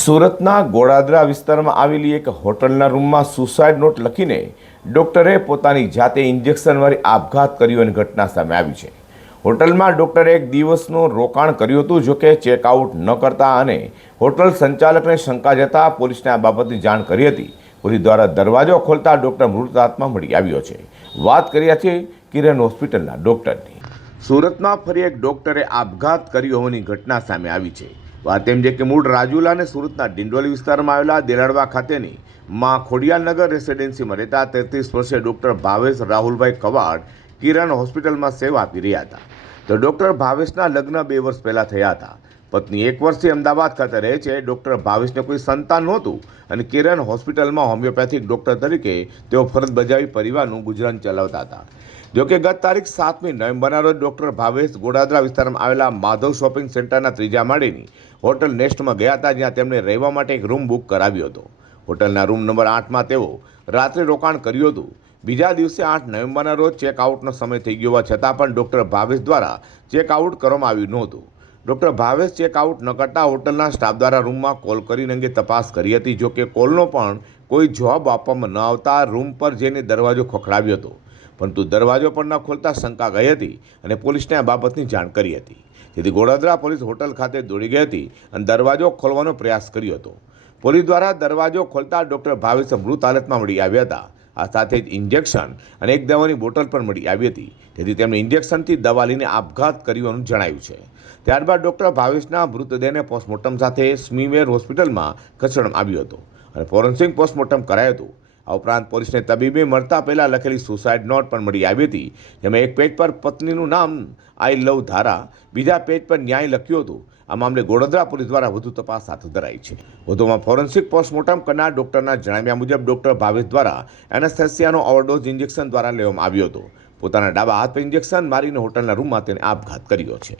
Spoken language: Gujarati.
સુરતના ગોળાદરા વિસ્તારમાં આવેલી એક હોટલના રૂમમાં સુસાઇડ નોટ લખીને ડૉક્ટરે પોતાની જાતે ઇન્જેક્શનવાળી આપઘાત કર્યો એની ઘટના સામે આવી છે. હોટલમાં ડૉક્ટરે એક દિવસનું રોકાણ કર્યું હતું, જોકે ચેકઆઉટ ન કરતા અને હોટલ સંચાલકને શંકા જતા પોલીસને આ બાબતની જાણ કરી હતી. પોલીસ દ્વારા દરવાજો ખોલતા ડૉક્ટર મૃતાત્મા મળી આવ્યો છે. વાત કર્યા છે કિરણ હોસ્પિટલના ડૉક્ટરની. સુરતમાં ફરી એક ડૉક્ટરે આપઘાત કર્યો હોવાની ઘટના સામે આવી છે. વાત એમ છે કે મૂળ રાજુલા અને સુરતના ડિંડોલી વિસ્તારમાં આવેલા દેરાડવા ખાતેની માં ખોડિયાલનગર રેસિડેન્સીમાં રહેતા તેત્રીસ વર્ષે ડૉક્ટર ભાવેશ રાહુલભાઈ કવાડ કિરણ હોસ્પિટલમાં સેવા આપી રહ્યા હતા. તો ડૉક્ટર ભાવેશના લગ્ન બે વર્ષ પહેલાં થયા હતા. પત્ની એક વર્ષથી અમદાવાદ ખાતે રહે છે. ડૉક્ટર ભાવેશને કોઈ સંતાન નહોતું અને કિરણ હોસ્પિટલમાં હોમિયોપેથિક ડૉક્ટર તરીકે તેઓ ફરજ બજાવી પરિવારનું ગુજરાન ચલાવતા હતા. જોકે ગત તારીખ સાતમી નવેમ્બરના રોજ ડૉક્ટર ભાવેશ ગોડાદરા વિસ્તારમાં આવેલા માધવ શોપિંગ સેન્ટરના ત્રીજા માળેની હોટલ નેસ્ટમાં ગયા હતા, જ્યાં તેમણે રહેવા માટે એક રૂમ બુક કરાવ્યો હતો. હોટલના રૂમ નંબર આઠમાં તેઓ રાત્રે રોકાણ કર્યું હતું. બીજા દિવસે આઠ નવેમ્બરના રોજ ચેકઆઉટનો સમય થઈ ગયો હોવા છતાં પણ ડૉક્ટર ભાવેશ દ્વારા ચેકઆઉટ કરવામાં આવ્યું નહોતું. ડોક્ટર ભાવેશ ચેકઆઉટ ન કરતા હોટલના સ્ટાફ દ્વારા રૂમમાં કોલ કરીને અંગે તપાસ કરી હતી. જો કે કોલનો પણ કોઈ જવાબ આપવામાં ન આવતા રૂમ પર જઈને દરવાજો ખખડાવ્યો હતો. પરંતુ દરવાજો પણ ન ખોલતા શંકા ગઈ હતી અને પોલીસને આ બાબતની જાણ કરી હતી. જેથી ગોડાદરા પોલીસ હોટલ ખાતે દોડી ગઈ હતી અને દરવાજો ખોલવાનો પ્રયાસ કર્યો હતો. પોલીસ દ્વારા દરવાજો ખોલતા ડૉક્ટર ભાવેશ મૃત હાલતમાં મળી આવ્યા હતા. આ સાથે જ ઇન્જેક્શન અને એક દવાની બોટલ પણ મળી આવી હતી. તેથી તેમણે ઇન્જેક્શનથી દવા લઈને આપઘાત કર્યોનું જણાયું છે. ત્યારબાદ ડૉક્ટર ભાવેશના મૃતદેહને પોસ્ટમોર્ટમ સાથે સ્મીમેર હોસ્પિટલમાં ખસેડવામાં આવ્યો હતો અને ફોરેન્સિક પોસ્ટમોર્ટમ કરાયું હતું. આ ઉપરાંત પોલીસને તબીબે મળતા પહેલાં લખેલી સુસાઇડ નોટ પણ મળી આવી હતી, જેમાં એક પેજ પર પત્નીનું નામ આઈ લવ ધારા બીજા પેજ પર ન્યાય લખ્યું હતું. આ મામલે ગોડોદરા પોલીસ દ્વારા વધુ તપાસ હાથ ધરાઈ છે. વધુમાં ફોરેન્સિક પોસ્ટમોર્ટમ કરનાર ડોક્ટરના જણાવ્યા મુજબ ડોક્ટર ભાવેશ દ્વારા એનેસ્થેસિયાનો ઓવરડોઝ ઇન્જેક્શન દ્વારા લેવામાં આવ્યો હતો. પોતાના ડાબા હાથ પર ઇન્જેક્શન મારીને હોટલના રૂમમાં તેને આપઘાત કર્યો છે.